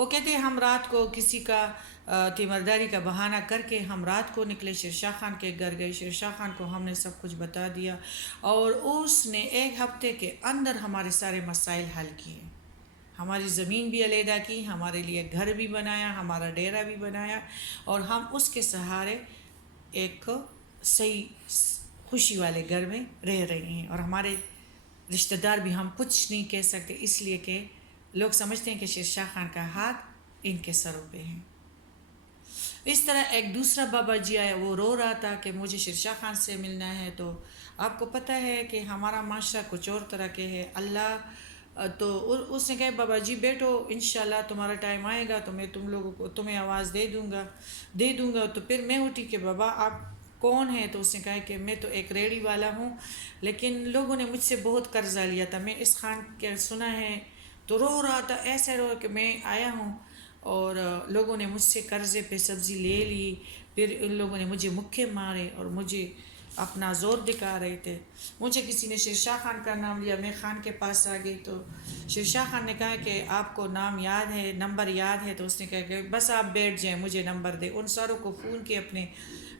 وہ کہتے ہیں ہم رات کو کسی کا تیمارداری کا بہانہ کر کے ہم رات کو نکلے، شیر شاہ خان کے گھر گئے، شیر شاہ خان کو ہم نے سب کچھ بتا دیا اور اس نے 1 ہفتے کے اندر ہمارے سارے مسائل حل کیے، ہماری زمین بھی علیحدہ کی، ہمارے لیے گھر بھی بنایا، ہمارا ڈیرا بھی بنایا، اور ہم اس کے سہارے ایک صحیح خوشی والے گھر میں رہ رہے ہیں، اور ہمارے رشتہ دار بھی ہم کچھ نہیں کہہ سکتے، اس لیے کہ لوگ سمجھتے ہیں کہ شیر شاہ خان کا ہاتھ ان کے سروں پہ ہے۔ اس طرح ایک دوسرا بابا جی آیا، وہ رو رہا تھا کہ مجھے شیر شاہ خان سے ملنا ہے، تو آپ کو پتہ ہے کہ ہمارا معاشرہ کچھ اور طرح کے ہے، اللہ تو اس نے کہا بابا جی بیٹھو، انشاءاللہ تمہارا ٹائم آئے گا تو میں تم لوگوں کو تمہیں آواز دے دوں گا۔ تو پھر میں اٹھی کہ بابا آپ کون ہیں؟ تو اس نے کہا کہ میں تو ایک ریڑھی والا ہوں، لیکن لوگوں نے مجھ سے بہت قرضہ لیا تھا، میں اس خان کے سنا ہے، تو رو رہا تھا ایسے رو کہ میں آیا ہوں اور لوگوں نے مجھ سے قرضے پہ سبزی لے لی، پھر ان لوگوں نے مجھے مکے مارے اور مجھے اپنا زور دکھا رہے تھے، مجھے کسی نے شیر شاہ خان کا نام لیا، میں خان کے پاس آ گئی تو شیر شاہ خان نے کہا کہ آپ کو نام یاد ہے، نمبر یاد ہے؟ تو اس نے کہا کہ بس آپ بیٹھ جائیں، مجھے نمبر دے۔ ان ساروں کو فون کے اپنے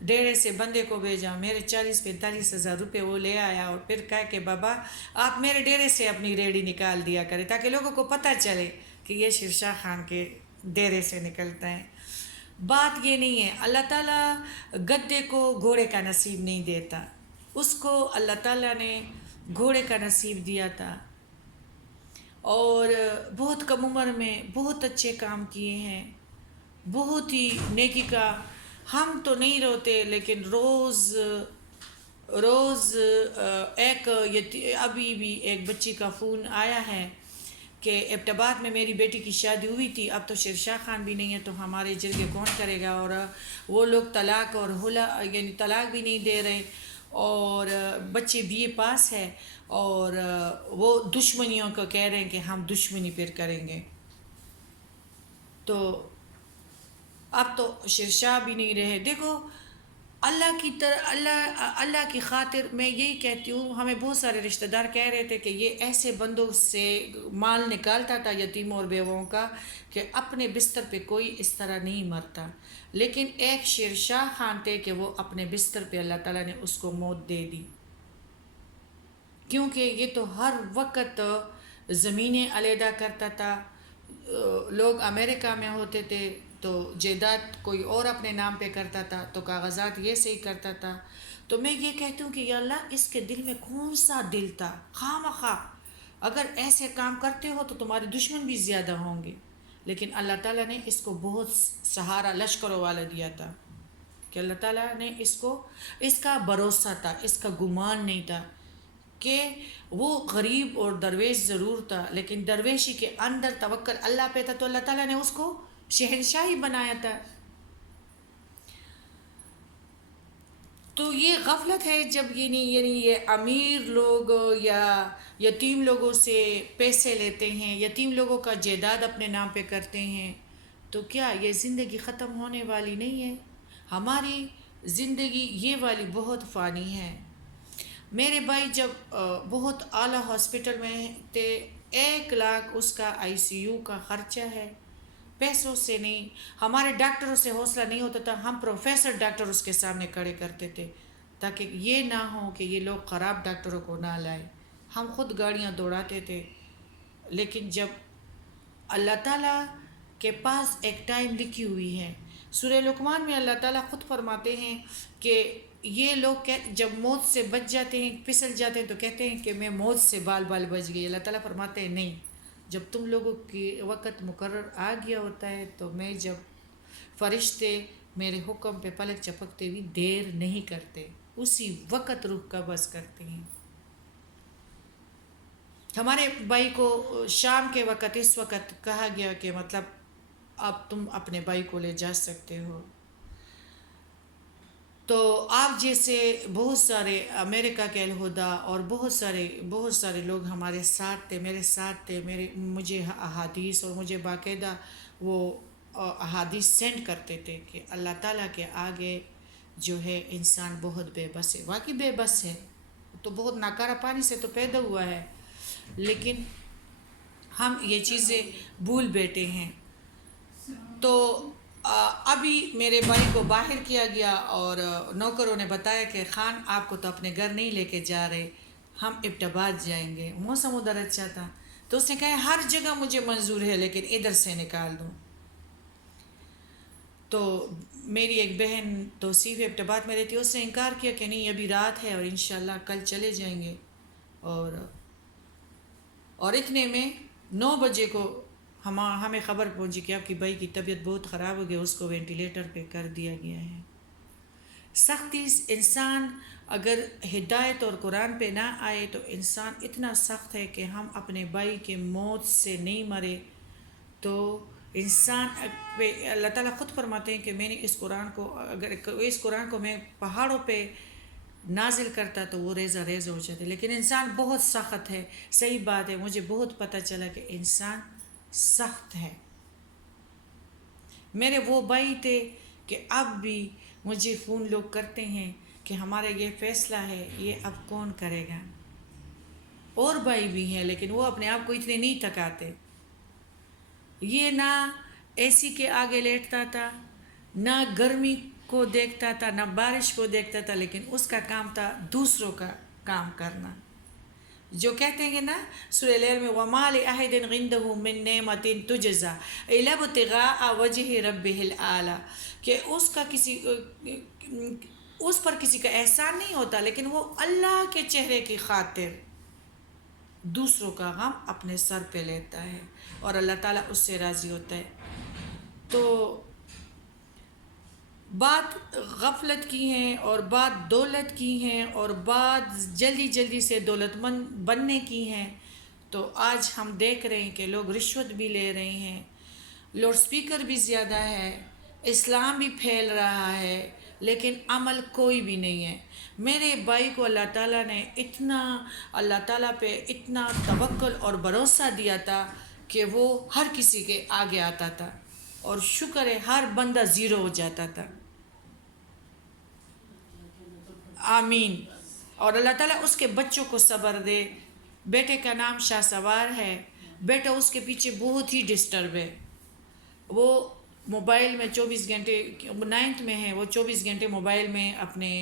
ڈیرے سے بندے کو بھیجا، میرے 40-45 ہزار روپے وہ لے آیا، اور پھر کہا کہ بابا آپ میرے ڈیرے سے اپنی ریڑھی نکال دیا کرے تاکہ لوگوں کو پتہ چلے کہ یہ شیر شاہ خان کے ڈیرے سے نکلتا ہے۔ بات یہ نہیں ہے، اللہ تعالیٰ گدھے کو گھوڑے کا نصیب نہیں دیتا، اس کو اللہ تعالیٰ نے گھوڑے کا نصیب دیا تھا، اور بہت کم عمر میں بہت اچھے کام کیے ہیں، بہت ہی نیکی کا۔ ہم تو نہیں روتے، لیکن روز ایک ابھی بھی ایک بچی کا فون آیا ہے کہ ایبٹ میں میری بیٹی کی شادی ہوئی تھی، اب تو شیر شاہ خان بھی نہیں ہے تو ہمارے جرگے کون کرے گا، اور وہ لوگ طلاق اور یعنی طلاق بھی نہیں دے رہے، اور بچے BA پاس ہے، اور وہ دشمنیوں کو کہہ رہے ہیں کہ ہم دشمنی پھر کریں گے۔ تو اب تو شیر شاہ بھی نہیں رہے۔ دیکھو اللہ کی خاطر میں یہی کہتی ہوں، ہمیں بہت سارے رشتہ دار کہہ رہے تھے کہ یہ ایسے بندوں سے مال نکالتا تھا یتیموں اور بیووں کا کہ اپنے بستر پہ کوئی اس طرح نہیں مرتا، لیکن ایک شیر شاہ خان تھے کہ وہ اپنے بستر پہ اللہ تعالیٰ نے اس کو موت دے دی، کیونکہ یہ تو ہر وقت زمینیں علیحدہ کرتا تھا۔ لوگ امریکہ میں ہوتے تھے تو جائیداد کوئی اور اپنے نام پہ کرتا تھا، تو کاغذات یہ صحیح کرتا تھا۔ تو میں یہ کہتی ہوں کہ یا اللہ اس کے دل میں کون سا دل تھا، خواہ اگر ایسے کام کرتے ہو تو تمہارے دشمن بھی زیادہ ہوں گے، لیکن اللہ تعالیٰ نے اس کو بہت سہارا لشکروں والا دیا تھا کہ اللہ تعالیٰ نے اس کا بھروسہ تھا، اس کا گمان نہیں تھا کہ وہ غریب اور درویش ضرور تھا، لیکن درویشی کے اندر توکل اللہ پہ تھا، تو اللہ تعالیٰ نے اس کو شہنشاہی بنایا تھا۔ تو یہ غفلت ہے جب یعنی یہ امیر لوگ یا یتیم لوگوں سے پیسے لیتے ہیں، یتیم لوگوں کا جائیداد اپنے نام پہ کرتے ہیں، تو کیا یہ زندگی ختم ہونے والی نہیں ہے؟ ہماری زندگی یہ والی بہت فانی ہے۔ میرے بھائی جب بہت اعلیٰ ہاسپٹل میں تھے، 1 لاکھ اس کا ICU کا خرچہ ہے، پیسوں سے نہیں، ہمارے ڈاکٹروں سے حوصلہ نہیں ہوتا تھا، ہم پروفیسر ڈاکٹر اس کے سامنے کھڑے کرتے تھے تاکہ یہ نہ ہو کہ یہ لوگ خراب ڈاکٹروں کو نہ لائیں، ہم خود گاڑیاں دوڑاتے تھے۔ لیکن جب اللہ تعالیٰ کے پاس ایک ٹائم لکھی ہوئی ہے، سورہ لقمان میں اللہ تعالیٰ خود فرماتے ہیں کہ یہ لوگ جب موت سے بچ جاتے ہیں، پھسل جاتے ہیں، تو کہتے ہیں کہ میں موت سے بال بچ گئی۔ اللہ تعالیٰ فرماتے ہیں نہیں، جب تم لوگوں کی وقت مقرر آ گیا ہوتا ہے تو میں جب فرشتے میرے حکم پہ پلک چپکتے بھی دیر نہیں کرتے، اسی وقت روح قبض کرتے ہیں۔ ہمارے بھائی کو شام کے وقت اس وقت کہا گیا کہ مطلب اب تم اپنے بھائی کو لے جا سکتے ہو، تو آپ جیسے بہت سارے امریکہ کے الہدا اور بہت سارے لوگ ہمارے ساتھ تھے، میرے ساتھ تھے، مجھے احادیث اور مجھے باقاعدہ وہ احادیث سینڈ کرتے تھے کہ اللہ تعالیٰ کے آگے جو ہے انسان بہت بے بس ہے، واقعی بے بس ہے، تو بہت ناکارہ پانی سے تو پیدا ہوا ہے، لیکن ہم یہ چیزیں بھول بیٹھے ہیں۔ تو ابھی میرے بھائی کو باہر کیا گیا اور نوکروں نے بتایا کہ خان آپ کو تو اپنے گھر نہیں لے کے جا رہے، ہم ایبٹ آباد جائیں گے، موسم ادھر اچھا تھا، تو اس نے کہا ہر جگہ مجھے منظور ہے لیکن ادھر سے نکال دوں۔ تو میری ایک بہن توصیف ایبٹ آباد میں رہتی ہے، اس نے انکار کیا کہ نہیں ابھی رات ہے اور انشاءاللہ کل چلے جائیں گے، اور اتنے میں 9 بجے کو ہمیں خبر پہنچی کہ آپ کی بھائی کی طبیعت بہت خراب ہو گئی، اس کو وینٹیلیٹر پہ کر دیا گیا ہے۔ سختی انسان اگر ہدایت اور قرآن پہ نہ آئے تو انسان اتنا سخت ہے کہ ہم اپنے بھائی کے موت سے نہیں مرے تو انسان پہ اللہ تعالیٰ خود فرماتے ہیں کہ میں نے اس قرآن کو، اگر اس قرآن کو میں پہاڑوں پہ نازل کرتا تو وہ ریزہ ریزہ ہو جاتے، لیکن انسان بہت سخت ہے۔ صحیح بات ہے، مجھے بہت پتہ چلا کہ انسان سخت ہے۔ میرے وہ بھائی تھے کہ اب بھی مجھے فون لوگ کرتے ہیں کہ ہمارا یہ فیصلہ ہے، یہ اب کون کرے گا۔ اور بھائی بھی ہیں لیکن وہ اپنے آپ کو اتنے نہیں تکاتے۔ یہ نہ اے سی کے آگے لیٹتا تھا، نہ گرمی کو دیکھتا تھا، نہ بارش کو دیکھتا تھا، لیکن اس کا کام تھا دوسروں کا کام کرنا۔ جو کہتے ہیں نا سورہ لیل میں وَمَا لِأَحَدٍ عِندَهُ مِن نِعْمَةٍ تُجْزَىٰ إِلَّا ابْتِغَاءَ وَجْهِ رَبِّهِ الْأَعْلَىٰ، کہ اس پر کسی کا احسان نہیں ہوتا لیکن وہ اللہ کے چہرے کی خاطر دوسروں کا غم اپنے سر پہ لیتا ہے اور اللہ تعالیٰ اس سے راضی ہوتا ہے۔ تو بات غفلت کی ہیں اور بات دولت کی ہیں اور بات جلدی جلدی سے دولت مند بننے کی ہیں، تو آج ہم دیکھ رہے ہیں کہ لوگ رشوت بھی لے رہے ہیں، لاؤڈ سپیکر بھی زیادہ ہے، اسلام بھی پھیل رہا ہے، لیکن عمل کوئی بھی نہیں ہے۔ میرے بھائی کو اللہ تعالیٰ نے اللہ تعالیٰ پہ اتنا توکل اور بھروسہ دیا تھا کہ وہ ہر کسی کے آگے آتا تھا، اور شکر ہے ہر بندہ زیرو ہو جاتا تھا۔ آمین۔ اور اللہ تعالیٰ اس کے بچوں کو صبر دے۔ بیٹے کا نام شاہ سوار ہے، بیٹا اس کے پیچھے بہت ہی ڈسٹرب ہے، وہ موبائل میں 24 گھنٹے 9th میں ہے، وہ 24 گھنٹے موبائل میں اپنے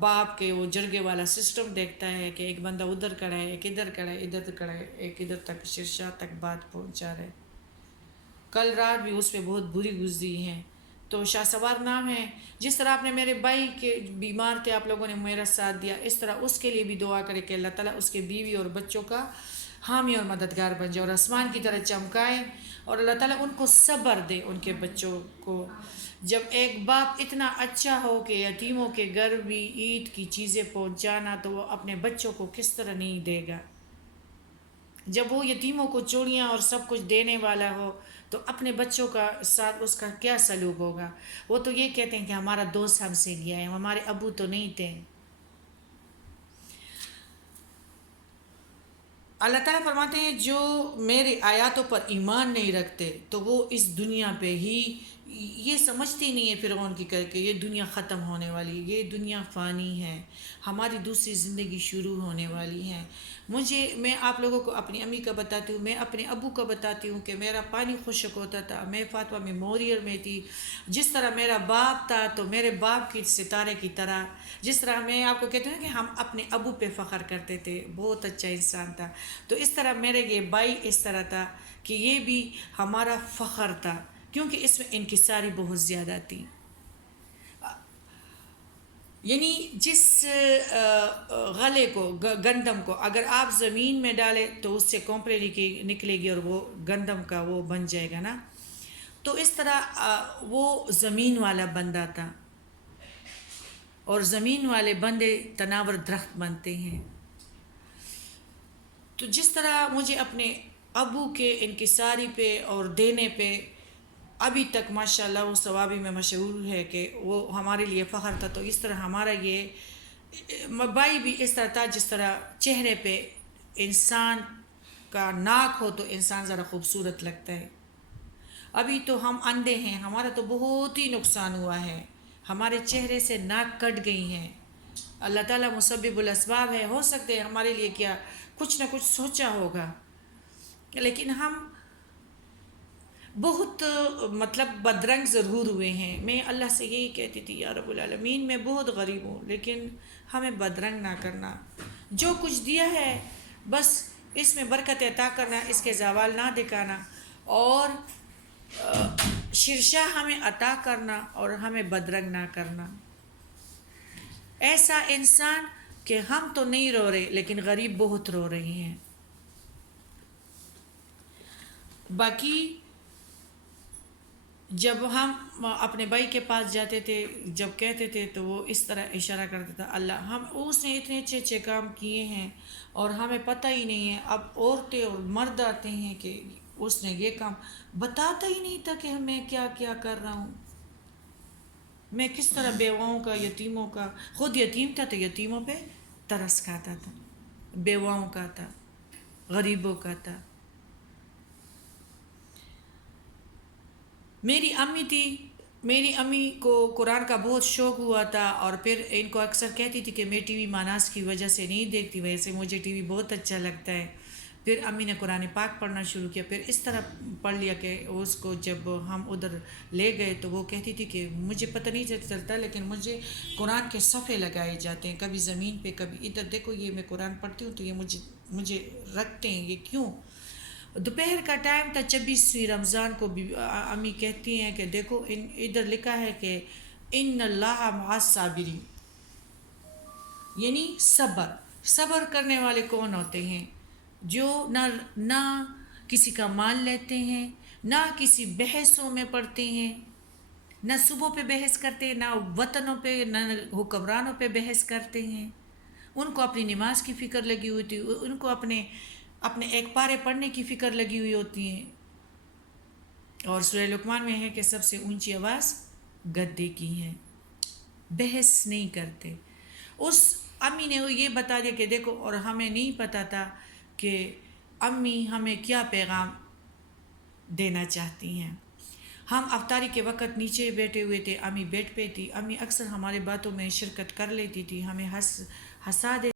باپ کے وہ جرگے والا سسٹم دیکھتا ہے کہ ایک بندہ ادھر کھڑا ہے، ایک ادھر کھڑا ہے، ادھر کھڑا ہے، ایک ادھر تک شرشا تک بات پہنچا رہے۔ کل رات بھی اس پہ بہت بری گزری ہیں۔ تو شاہ سوار نام ہے۔ جس طرح آپ نے میرے بھائی کے بیمار تھے، آپ لوگوں نے میرا ساتھ دیا، اس طرح اس کے لیے بھی دعا کرے کہ اللہ تعالیٰ اس کے بیوی اور بچوں کا حامی اور مددگار بن جائے اور آسمان کی طرح چمکائے، اور اللہ تعالیٰ ان کو صبر دے ان کے بچوں کو۔ جب ایک باپ اتنا اچھا ہو کہ یتیموں کے گھر بھی عید کی چیزیں پہنچانا، تو وہ اپنے بچوں کو کس طرح نہیں دے گا؟ جب وہ یتیموں کو چوڑیاں اور سب کچھ دینے والا ہو تو اپنے بچوں کا ساتھ اس کا کیا سلوک ہوگا؟ وہ تو یہ کہتے ہیں کہ ہمارا دوست ہم سے گیا ہے، ہمارے ابو تو نہیں تھے۔ اللہ تعالیٰ فرماتے ہیں جو میرے آیاتوں پر ایمان نہیں رکھتے تو وہ اس دنیا پہ ہی یہ سمجھتی نہیں ہے فرعون کی کر کے یہ دنیا ختم ہونے والی، یہ دنیا فانی ہے، ہماری دوسری زندگی شروع ہونے والی ہے۔ میں آپ لوگوں کو اپنی امی کا بتاتی ہوں، میں اپنے ابو کا بتاتی ہوں کہ میرا پانی خشک ہوتا تھا، میں فاطمہ میموریل میں تھی، جس طرح میرا باپ تھا تو میرے باپ کی ستارے کی طرح، جس طرح میں آپ کو کہتی ہوں کہ ہم اپنے ابو پہ فخر کرتے تھے، بہت اچھا انسان تھا، تو اس طرح میرے یہ بھائی اس طرح تھا کہ یہ بھی ہمارا فخر تھا، کیونکہ اس میں انکساری بہت زیادہ تھی۔ یعنی جس غلے کو، گندم کو اگر آپ زمین میں ڈالیں تو اس سے کھوپڑی نکلے گی اور وہ گندم کا وہ بن جائے گا نا، تو اس طرح وہ زمین والا بندہ تھا، اور زمین والے بندے تناور درخت بنتے ہیں۔ تو جس طرح مجھے اپنے ابو کے انکساری پہ اور دینے پہ ابھی تک ماشاءاللہ وہ ثوابی میں مشہور ہے کہ وہ ہمارے لیے فخر تھا، تو اس طرح ہمارا یہ بھائی بھی اس طرح تھا جس طرح چہرے پہ انسان کا ناک ہو تو انسان ذرا خوبصورت لگتا ہے۔ ابھی تو ہم اندھے ہیں، ہمارا تو بہت ہی نقصان ہوا ہے، ہمارے چہرے سے ناک کٹ گئی ہیں۔ اللہ تعالیٰ مسبب الاسباب ہے، ہو سکتے ہیں ہمارے لیے کیا کچھ نہ کچھ سوچا ہوگا، لیکن ہم بہت مطلب بدرنگ ضرور ہوئے ہیں. میں اللہ سے یہی کہتی تھی یا رب العالمین میں بہت غریب ہوں لیکن ہمیں بدرنگ نہ کرنا. جو کچھ دیا ہے بس اس میں برکت عطا کرنا، اس کے زوال نہ دکھانا، اور شرشا ہمیں عطا کرنا اور ہمیں بدرنگ نہ کرنا. ایسا انسان کہ ہم تو نہیں رو رہے لیکن غریب بہت رو رہے ہیں. باقی جب ہم اپنے بھائی کے پاس جاتے تھے، جب کہتے تھے تو وہ اس طرح اشارہ کرتا تھا، اللہ ہم اس نے اتنے اچھے اچھے کام کیے ہیں اور ہمیں پتہ ہی نہیں ہے. اب عورتیں اور مرد آتے ہیں کہ اس نے یہ کام بتاتا ہی نہیں تھا کہ میں کیا کیا کر رہا ہوں. میں کس طرح بیواؤں کا، یتیموں کا، خود یتیم تھا تو یتیموں پہ ترس کھاتا تھا، بیواؤں کا تھا، غریبوں کا تھا. میری امی تھی، میری امی کو قرآن کا بہت شوق ہوا تھا اور پھر ان کو اکثر کہتی تھی کہ میں ٹی وی ماناس کی وجہ سے نہیں دیکھتی، ویسے مجھے ٹی وی بہت اچھا لگتا ہے. پھر امی نے قرآن پاک پڑھنا شروع کیا، پھر اس طرح پڑھ لیا کہ اس کو جب ہم ادھر لے گئے تو وہ کہتی تھی کہ مجھے پتہ نہیں چلتا لیکن مجھے قرآن کے صفحے لگائے جاتے ہیں، کبھی زمین پہ کبھی ادھر، دیکھو یہ میں قرآن پڑھتی ہوں تو یہ مجھے رکھتے ہیں، یہ کیوں؟ دوپہر کا ٹائم تھا، 26ویں رمضان کو بھی امی کہتی ہیں کہ دیکھو ادھر لکھا ہے کہ ان اللہ مع الصابرین، یعنی صبر کرنے والے کون ہوتے ہیں؟ جو نہ کسی کا مال لیتے ہیں، نہ کسی بحثوں میں پڑتے ہیں، نہ صبح پہ بحث کرتے ہیں، نہ وطنوں پہ، نہ حکمرانوں پہ بحث کرتے ہیں. ان کو اپنی نماز کی فکر لگی ہوئی تھی، ان کو اپنے ایک پارے پڑھنے کی فکر لگی ہوئی ہوتی ہے. اور سورہ لقمان میں ہے کہ سب سے اونچی آواز گدے کی ہے، بحث نہیں کرتے. اس امی نے یہ بتا دیا کہ دیکھو، اور ہمیں نہیں پتہ تھا کہ امی ہمیں کیا پیغام دینا چاہتی ہیں. ہم افطاری کے وقت نیچے بیٹھے ہوئے تھے، امی بیڈ پہ تھی. امی اکثر ہمارے باتوں میں شرکت کر لیتی تھی، ہمیں ہنسا دیتی